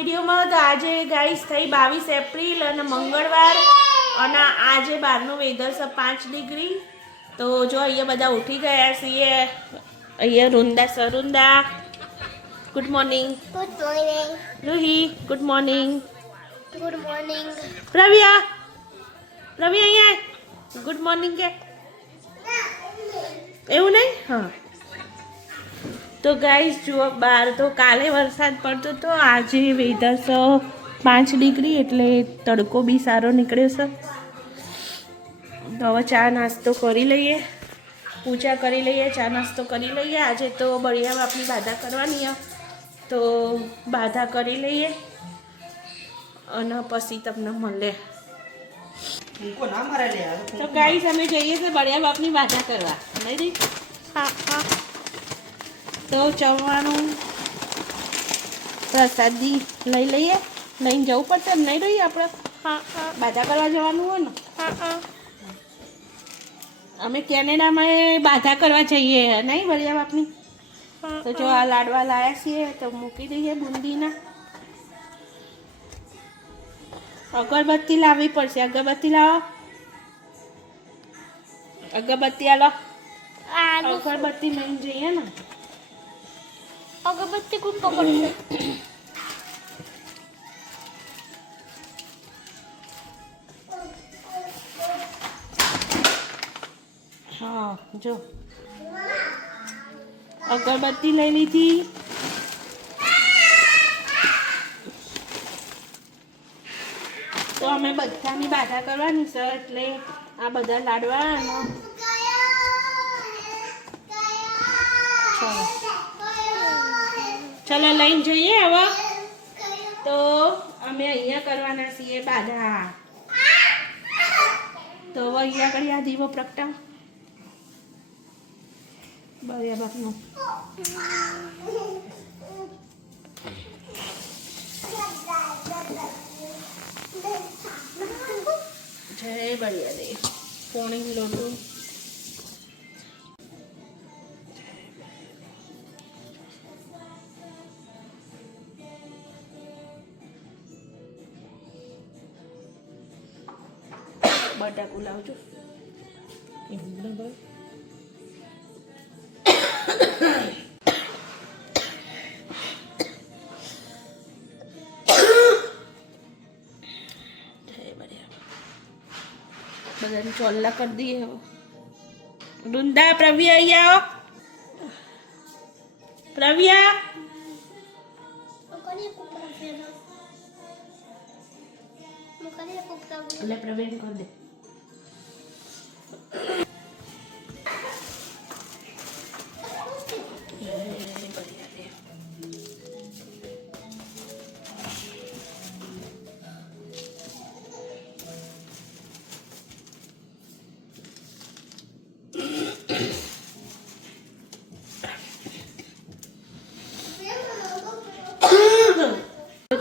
વિડીયોમાં. તો આજે ગાઈસ થઈ 22 એપ્રિલ અને મંગળવાર અને આજે બહારનું વેધર છે 5 ડિગ્રી. તો જો અહીંયા બધા ઉઠી ગયા છીએ. અહીંયા રૂંદા સરુંદા good morning. Good morning. Ruhi good morning. Good morning. Pravya અહીંયા ગુડ મોર્નિંગ કે એવું નહીં. હા તો ગાઈસ જુઓ બહાર તો કાલે વરસાદ પડતો તો આજે વેધર છે 5 ડિગ્રી એટલે તડકો બી સારો નીકળ્યો છે. તો હવે ચા નાસ્તો કરી લઈએ, પૂજા કરી લઈએ, ચા નાસ્તો કરી લઈએ. આજે તો બળિયા બાપની બાધા કરવાની છે તો બાધા કરી લઈએ અને પછી તમને મળે. તો ગાઈસ અમે જઈએ છીએ બળિયા બાપની બાધા કરવા. નહીં રી? હા હા. તો જમવાનું પ્રસાદી લઈ લઈએ, લઈને જવું પડશે એમ નહીં રહી આપણે. હા હા બાધા કરવા જવાનું હોય ને. હા હા અમે કેનેડામાં બાધા કરવા જઈએ નહીં બળિયા બાપની. તો જો આ લાડવા લાયા છીએ તો મૂકી દઈએ બુંદીના. અગરબત્તી લાવવી પડશે. અગરબત્તી લાવો, અગરબત્તી આલો. અગરબત્તી લઈને જઈએ ને. અગરબત્તી કોણ પકડશે? હા જો અગરબત્તી લઈ લીધી. તો અમે બધાની બાધા કરવાની છે એટલે આ બધા લાડવા અને ચલો લઈને જઈએ. હવે તો અમે અહીંયા કરવાના છીએ બાધા. તો હવે અહીંયા આગળ આ દીવો પ્રગટાવ બળિયા બાપનો. જય બળિયા દેવ. પોણી લોટું બટાકું લાવજો. બધાને ચોલ્લા કરી દઈએ. હવે ડુંડા પ્રવ્યા અહીંયા આવો. પ્રવ્યા એટલે પ્રવીણ કરી દે.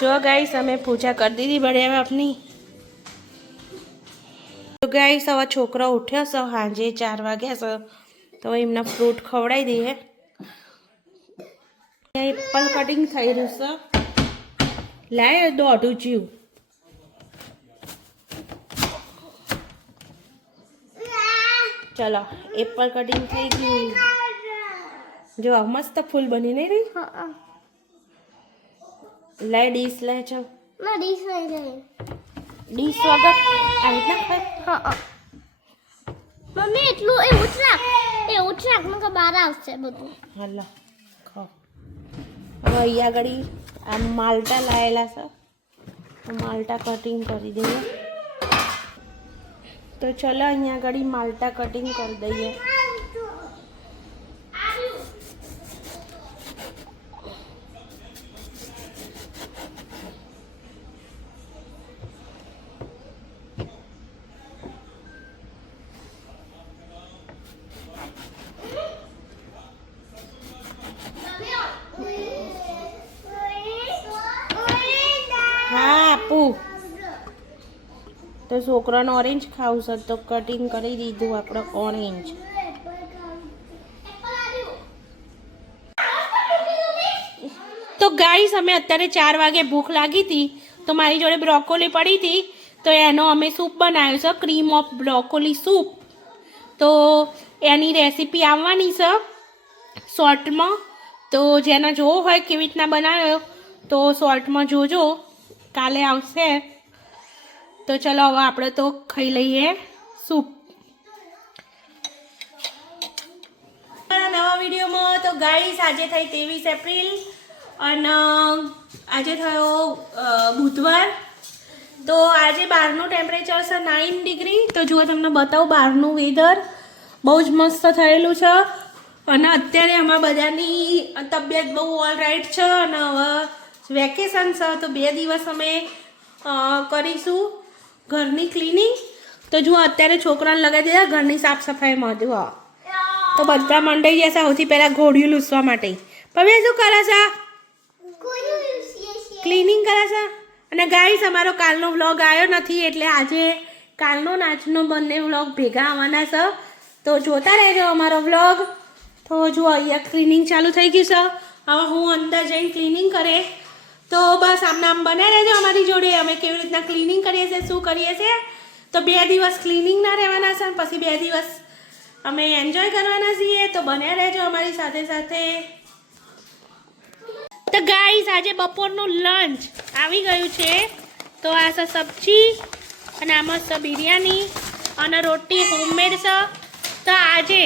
જો ગાઈસ અમે પૂજા કરી દીધી બળિયા બાપની. તો ગાઈસ હવે છોકરો ઉઠ્યો છે, સાંજે 4 વાગ્યા છે તો એમને ફ્રૂટ ખવડાવી દઈએ. એપલ કટિંગ થઈ રહ્યું છે. લાય દોઢું જીવ. ચલો એપલ કટિંગ થઈ ગયું. જો મસ્ત ફૂલ બની નહીં રહી. લાય ડીશ લે છો. ના ડીશ નહીં લે. ડીશ વગર આ રીતના ખાય. હા મમ્મી એટલું એવું જ રાખ મને કે બહાર આવશે બધું. હાલો ખાઓ. હવે અહીંયા આગળ આ માલ્ટા લાયેલા છે. માલ્ટા કટિંગ કરી દઈએ. તો ચલો અહીંયા આગળ માલ્ટા કટિંગ કરી દઈએ. તો છોકરાને ઓરેન્જ ખાવું છે તો કટિંગ કરી દીધું આપણે ઓરેન્જ. તો ગાઈસ અમે અત્યારે 4 વાગે ભૂખ લાગી હતી તો મારી જોડે બ્રોકોલી પડી હતી તો એનો અમે સૂપ બનાવ્યો છે, ક્રીમ ઓફ બ્રોકોલી સૂપ. તો એની રેસીપી આવવાની છે શોર્ટમાં, તો જેને જોવો હોય કેવી રીતના બનાવ્યો તો શોર્ટમાં જોજો, કાલે આવશે. તો ચલો હવે આપણે તો ખાઈ લઈએ સૂપ. નવા વિડીયોમાં તો ગાઈસ આજે થઈ 23 એપ્રિલ અને આજે થયો બુધવાર. તો આજે બહારનું ટેમ્પરેચર છે 9 ડિગ્રી. તો જુઓ તમને બતાવું બહારનું વેધર બહુ જ મસ્ત થયેલું છે અને અત્યારે અમારા બધાની તબિયત બહુ ઓલરાઈટ છે અને હવે વેકેશન છે તો 2 દિવસ અમે કરીશું ઘરની ક્લિનિંગ. તો જુઓ અત્યારે છોકરાને લગાવી દીધા ઘરની સાફ સફાઈમાં. જુઓ તો બધા મંડાઈ ગયા છે સૌથી પહેલાં ઘોડિયું લૂસવા માટે. પવે શું કરે છે? ક્લિનિંગ કરે છે. અને ગાઈસ અમારો કાલનો વ્લોગ આવ્યો નથી એટલે આજે કાલનો નાચનો બંને વ્લોગ ભેગા આવવાના છે, તો જોતા રહેજો અમારો વ્લોગ. તો જુઓ અહીંયા ક્લિનિંગ ચાલુ થઈ ગયું છે. હવે હું અંદર જઈને ક્લિનિંગ કરે તો બસ આમના આમ બન્યા રહેજો અમારી જોડે. અમે કેવી રીતના ક્લિનિંગ કરીએ છીએ, શું કરીએ છીએ. તો 2 દિવસ ક્લિનિંગના રહેવાના છે પછી 2 દિવસ અમે એન્જોય કરવાના છીએ. તો બન્યા રહેજો અમારી સાથે સાથે. તો ગાઈસ આજે બપોરનું લંચ આવી ગયું છે. તો આ છે સબ્જી અને આમાં છે બિરયાની અને રોટી હોમમેડ છે. તો આજે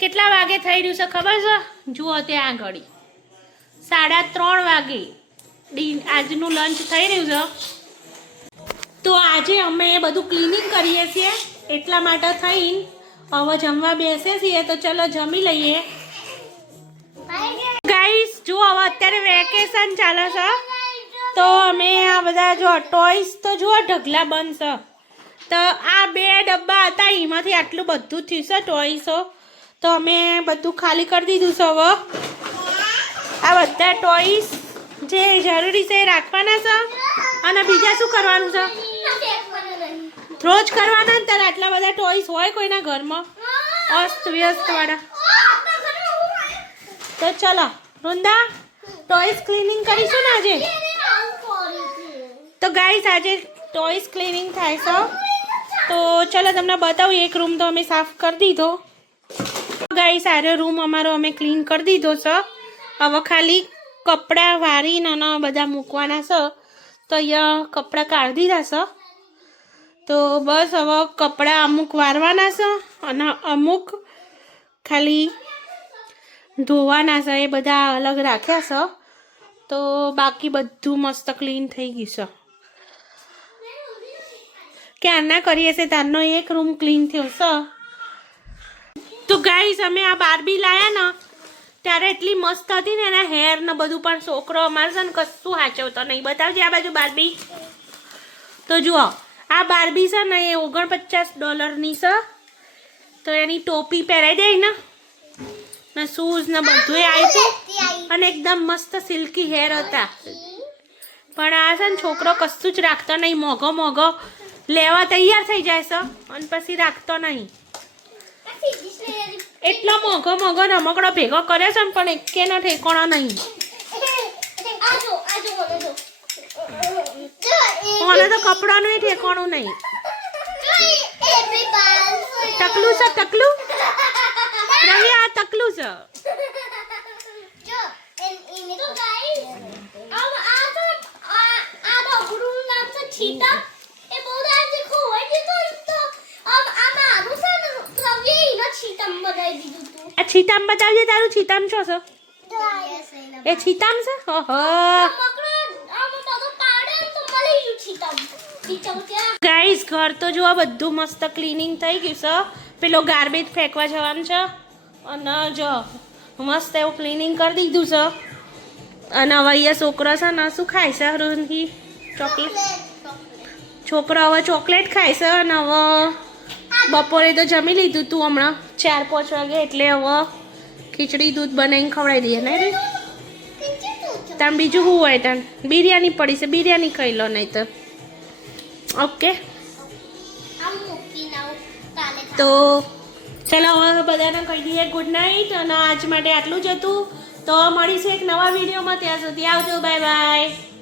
કેટલા વાગે થઈ રહ્યું છે ખબર છે? જુઓ ત્યાં આગળ 3:30 વાગે આજનું લંચ થઈ રહ્યું છે. તો આજે અમે બધું ક્લિનિંગ કરીએ છીએ એટલા માટે થઈને હવે જમવા બેસીએ છીએ. તો ચલો જમી લઈએ. ગાઈસ જો હવે અત્યારે વેકેશન ચાલે છે તો અમે આ બધા જો ટોયસ તો જુઓ ઢગલા બનશે. તો આ 2 ડબ્બા હતા એમાંથી આટલું બધું થયું છે ટોયસો. તો અમે બધું ખાલી કરી દીધું છે. હવે આ બધા ટોયસ જે જરૂરી છે એ રાખવાના છે અને બીજા શું કરવાનું છે? રોજ કરવાના ને. ત્યારે આટલા બધા ટોયસ હોય કોઈના ઘરમાં અસ્ત વ્યસ્ત વાળા. તો ચલો વૃંદા ટોયસ ક્લિનિંગ કરીશું ને આજે. તો ગાઈસ આજે ટોયસ ક્લિનિંગ થાય છે. તો ચલો તમને બતાવું. એક રૂમ તો અમે સાફ કરી દીધો ગાઈસ. આરો રૂમ અમારો અમે ક્લીન કરી દીધો છે. હવે ખાલી કપડાં વારીને અને બધા મૂકવાના છે. તો અહીંયા કપડાં કાઢી દીધા છે. તો બસ હવે કપડાં અમુક વારવાના છે અને અમુક ખાલી ધોવાના છે. એ બધા અલગ રાખ્યા છે. તો બાકી બધું મસ્ત ક્લીન થઈ ગયું છે. ક્યારના કરીએ છીએ તારનો એક રૂમ ક્લીન થયો છે. તો ગાઈસ અમે આ બાર્બી લાયા ને ત્યારે એટલી મસ્ત હતી ને એના હેર ને બધું. પણ છોકરો અમારે છે ને કશું સાચવતો નહીં. બતાવજે આ બાજુ બાર્બી. તો જુઓ આ બાર્બી છે ને એ $49 છે. તો એની ટોપી પહેરાઈ દે ને શૂઝ ને બધું આવ્યું અને એકદમ મસ્ત સિલ્કી હેર હતા. પણ આ છે ને છોકરો કશું જ રાખતો નહીં. મોઘો મોઘો લેવા તૈયાર થઈ જાય છે અને પછી રાખતો નહીં. એટલો મોઘો મોઘો રમકડો ભેગો કરે છે પણ એકેનો ઠેકાણો નહીં. મને તો કપડાનું ઠેકાણું નહીં. ટકલું છે ટકલું. રવિ આ ટકલું છે. આ છીતામ બતાવજે તારું. છીતામ છો છે એ છીતામ છે. ગાઈસ ઘર તો જો બધું મસ્ત ક્લીનિંગ થઈ ગયું છે. પેલો ગાર્બેજ ફેંકવા જવાનું છે અને જો મસ્ત એવું ક્લીનિંગ કરી દીધું છે. અને હવે અહીંયા છોકરો છે ને શું ખાય છે? રોહનથી ચોકલેટ. છોકરો હવે ચોકલેટ ખાય છે. અને હવે બપોરે તો જમી લીધું તું હમણાં 4-5 વાગે એટલે હવે ખીચડી દૂધ બનાવીને ખવડાવી દઈએ ને રે. તાર બીજું શું હોય? તાર બિરયાની પડી છે, બિરયાની ખાઈ લો નહીં તો. ઓકે તો ચલો હવે બધાને કહી દઈએ ગુડ નાઇટ. અને આજ માટે આટલું જ હતું. તો મળીશું એક નવા વિડીયોમાં. ત્યાં સુધી આવજો. Bye bye.